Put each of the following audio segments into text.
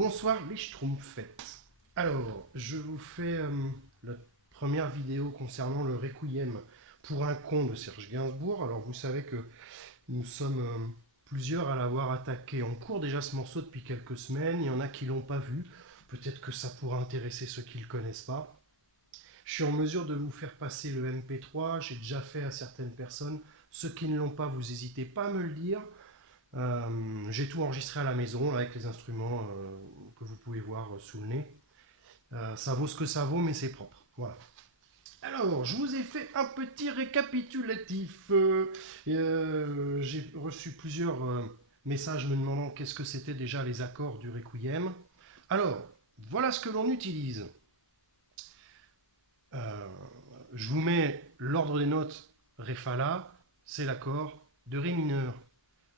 Bonsoir les Schtroumpfettes. Alors, je vous fais la première vidéo concernant le Requiem pour un con de Serge Gainsbourg. Alors, vous savez que nous sommes plusieurs à l'avoir attaqué en cours déjà ce morceau depuis quelques semaines. Il y en a qui ne l'ont pas vu. Peut-être que ça pourra intéresser ceux qui ne le connaissent pas. Je suis en mesure de vous faire passer le MP3. J'ai déjà fait à certaines personnes. Ceux qui ne l'ont pas, vous n'hésitez pas à me le dire. J'ai tout enregistré à la maison avec les instruments que vous pouvez voir sous le nez. Ça vaut ce que ça vaut, mais c'est propre. Voilà. Alors, je vous ai fait un petit récapitulatif. J'ai reçu plusieurs messages me demandant qu'est-ce que c'était déjà les accords du Requiem. Alors, voilà ce que l'on utilise. Je vous mets l'ordre des notes. Ré, fa, la, c'est l'accord de Ré mineur.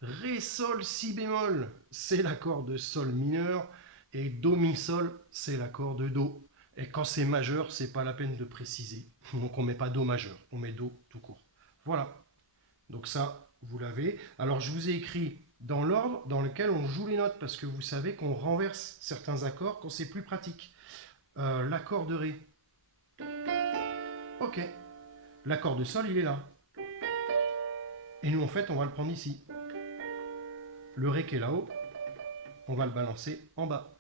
Ré, sol, si bémol, c'est l'accord de sol mineur. Et do, mi, sol, c'est l'accord de do. Et quand c'est majeur, c'est pas la peine de préciser. Donc on met pas do majeur, on met do tout court. Voilà. Donc ça, vous l'avez. Alors je vous ai écrit dans l'ordre dans lequel on joue les notes, parce que vous savez qu'on renverse certains accords quand c'est plus pratique. L'accord de Ré. Ok. L'accord de sol, il est là. Et nous, en fait, on va le prendre ici. Le Ré qui est là-haut, on va le balancer en bas.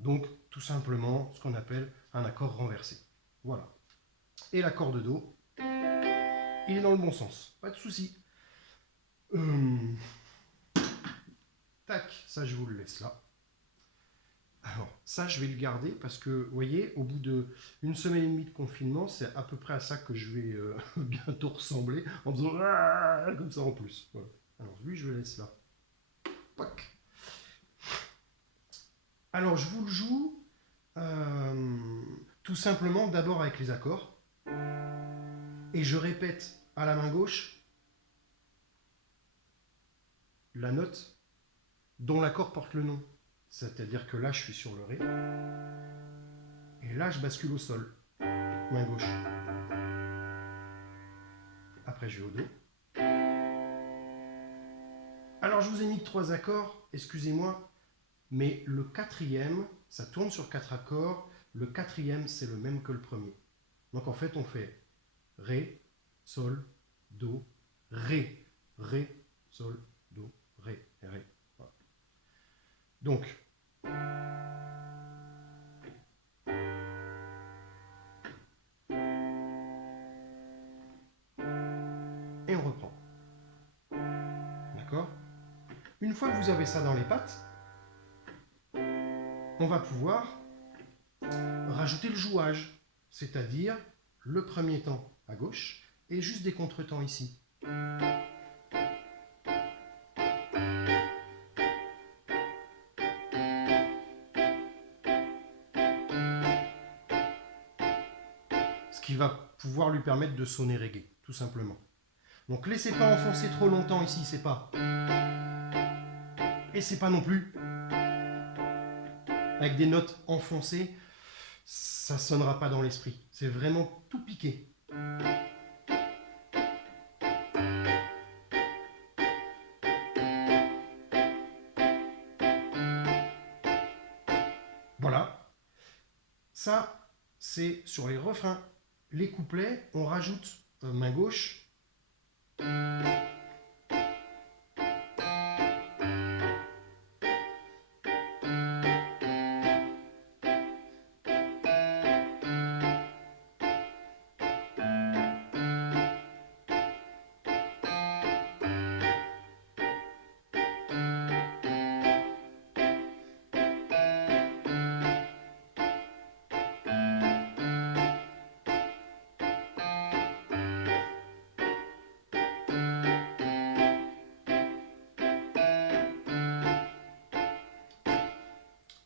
Donc, tout simplement, ce qu'on appelle un accord renversé. Voilà. Et l'accord de Do, il est dans le bon sens. Pas de souci. Tac, ça je vous le laisse là. Alors, ça je vais le garder parce que, vous voyez, au bout d'une semaine et demie de confinement, c'est à peu près à ça que je vais bientôt ressembler, en faisant comme ça en plus. Voilà. Alors, lui, je le laisse là. Pac. Alors, je vous le joue tout simplement d'abord avec les accords. Et je répète à la main gauche la note dont l'accord porte le nom. C'est-à-dire que là, je suis sur le Ré. Et là, je bascule au sol. Main gauche. Après, je vais au Do. Alors, je vous ai mis que 3 accords, excusez-moi, mais le quatrième, ça tourne sur 4 accords. Le quatrième, c'est le même que le premier. Donc, en fait, on fait Ré, Sol, Do, Ré, Ré, Sol, Do, Ré, Ré. Voilà. Donc, et on reprend. D'accord ? Une fois que vous avez ça dans les pattes, on va pouvoir rajouter le jouage, c'est-à-dire le premier temps à gauche et juste des contretemps ici. Ce qui va pouvoir lui permettre de sonner reggae, tout simplement. Donc laissez pas enfoncer trop longtemps ici, c'est pas. Et c'est pas non plus. Avec des notes enfoncées, ça sonnera pas dans l'esprit. C'est vraiment tout piqué. Voilà. Ça, c'est sur les refrains. Les couplets, on rajoute main gauche.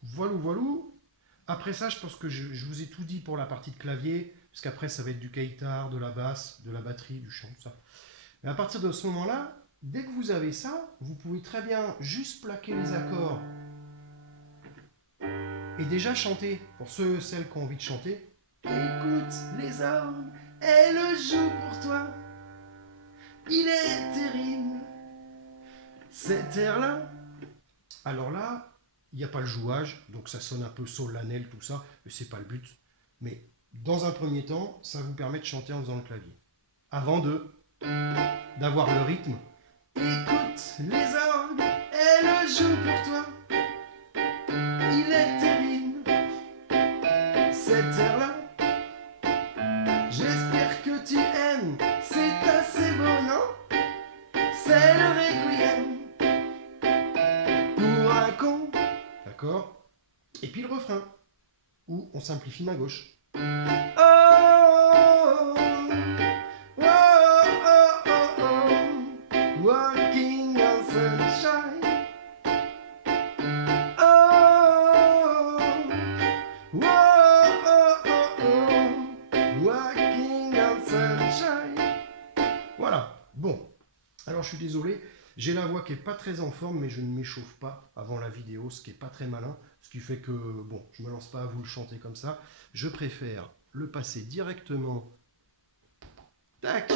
Voilou, voilou. Après ça, je pense que je vous ai tout dit pour la partie de clavier, parce qu'après, ça va être du guitare, de la basse, de la batterie, du chant, tout ça. Mais à partir de ce moment-là, dès que vous avez ça, vous pouvez très bien juste plaquer les accords et déjà chanter. Pour ceux et celles qui ont envie de chanter. Écoute les orgues, elles jouent pour toi. Il est terrible, cet air-là. Alors là, il n'y a pas le jouage, donc ça sonne un peu solennel, tout ça, et c'est pas le but. Mais dans un premier temps, ça vous permet de chanter en faisant le clavier. Avant d'avoir le rythme. Écoute les orgues, elles jouent pour toi. Il est terrible, cette heure-là. J'espère que tu aimes, c'est assez beau, non? C'est le requiem pour un con. D'accord? Et puis le refrain, où on simplifie main gauche. Oh, oh, oh, oh, oh, walking on sunshine. Oh, oh, oh, oh, oh, walking on sunshine. Voilà, bon. Alors je suis désolé, j'ai la voix qui n'est pas très en forme, mais je ne m'échauffe pas avant la vidéo, ce qui n'est pas très malin, ce qui fait que, bon, je ne me lance pas à vous le chanter comme ça. Je préfère le passer directement. Tac!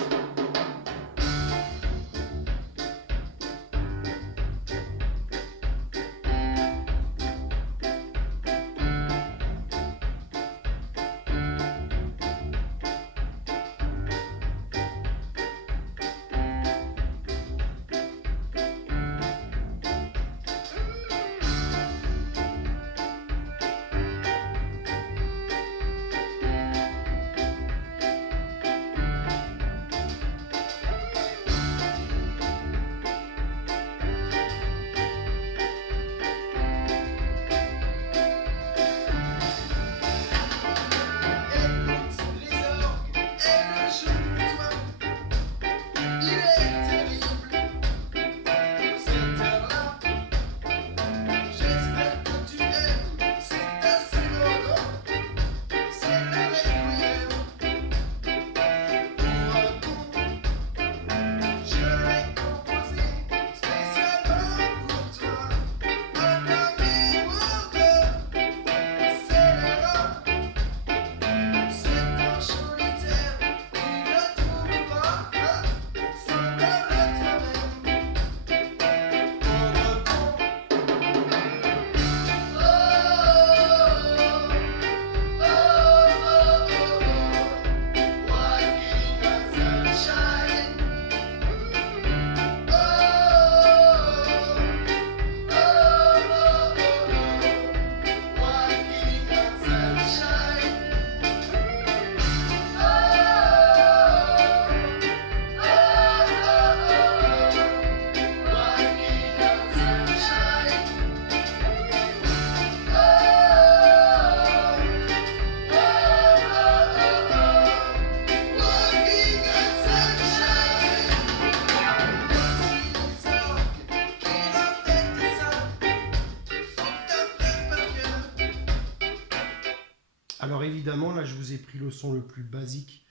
Alors évidemment, là je vous ai pris le son le plus basique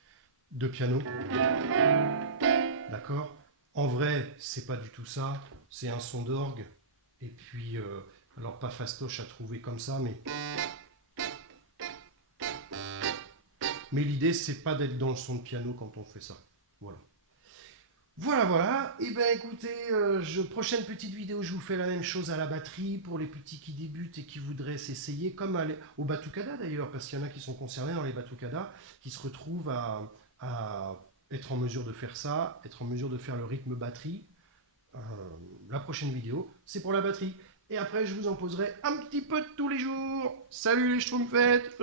de piano. D'accord? En vrai, c'est pas du tout ça. C'est un son d'orgue. Et puis, alors pas fastoche à trouver comme ça, mais l'idée, c'est pas d'être dans le son de piano quand on fait ça. Voilà. Voilà. Et ben écoutez, prochaine petite vidéo, je vous fais la même chose à la batterie pour les petits qui débutent et qui voudraient s'essayer, comme au batucada d'ailleurs, parce qu'il y en a qui sont concernés dans les batucadas, qui se retrouvent à être en mesure de faire ça, être en mesure de faire le rythme batterie. La prochaine vidéo, c'est pour la batterie. Et après, je vous en poserai un petit peu tous les jours. Salut les schtroumpfettes!